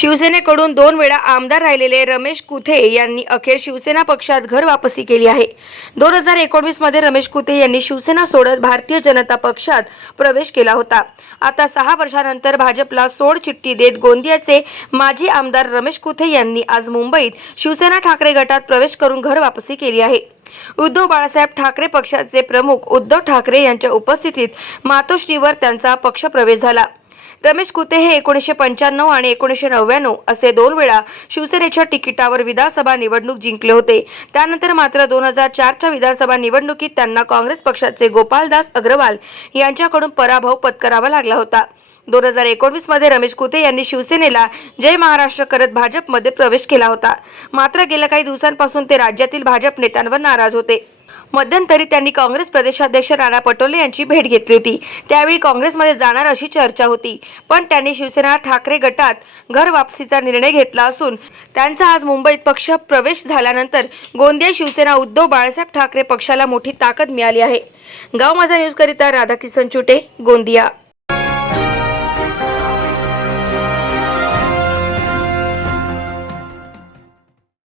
शिवसेनेकडून 2 वेळा आमदार राहिलेले रमेश कुथे यांनी अखेर शिवसेना पक्षात घर वापसी केली आहे। 2019 मध्ये रमेश कुथे यांनी शिवसेना सोडत भारतीय जनता पक्षात प्रवेश केला होता। आता 6 वर्षांनंतर भाजपला सोडचिठ्ठी देत गोंदियाचे माजी आमदार रमेश कुथे यांनी आज मुंबईत शिवसेना ठाकरे गटात प्रवेश करून घर वापसी केली आहे। उद्धव बाळासाहेब ठाकरे पक्षाचे प्रमुख उद्धव ठाकरे यांच्या उपस्थितीत मातोश्रीवर त्यांचा पक्ष प्रवेश झाला। रमेश कुथे हे 1995 आणि 1999 असे 2 वेळा शिवसेनेच्या तिकिटावर विधानसभा निवडणूक जिंकले होते। त्यानंतर मात्र 2004च्या विधानसभा निवडणुकीत त्यांना काँग्रेस पक्षाचे गोपालदास अग्रवाल यांच्याकडून पराभव पत्करावा लागला होता। 2019 मध्ये रमेश कुथे यांनी शिवसेनेला जय महाराष्ट्र करत भाजपमध्ये प्रवेश केला होता। मात्र गेल्या काही दिवसांपासून ते राज्यातील भाजप नेत्यांवर नाराज होते। मध्यंतरी त्यांनी काँग्रेस प्रदेशाध्यक्ष नाना पटोले यांची भेट घेतली होती। त्यावेळी काँग्रेसमध्ये जाणार अशी चर्चा होती, पण त्यांनी शिवसेना ठाकरे गटात घर वापसीचा निर्णय घेतला असून त्यांचा आज मुंबईत पक्ष प्रवेश झाल्यानंतर गोंदिया शिवसेना उद्धव बाळासाहेब ठाकरे पक्षाला मोठी ताकद मिळाली आहे। गाव माझा न्यूज करिता राधाकिशन चुटे, गोंदिया।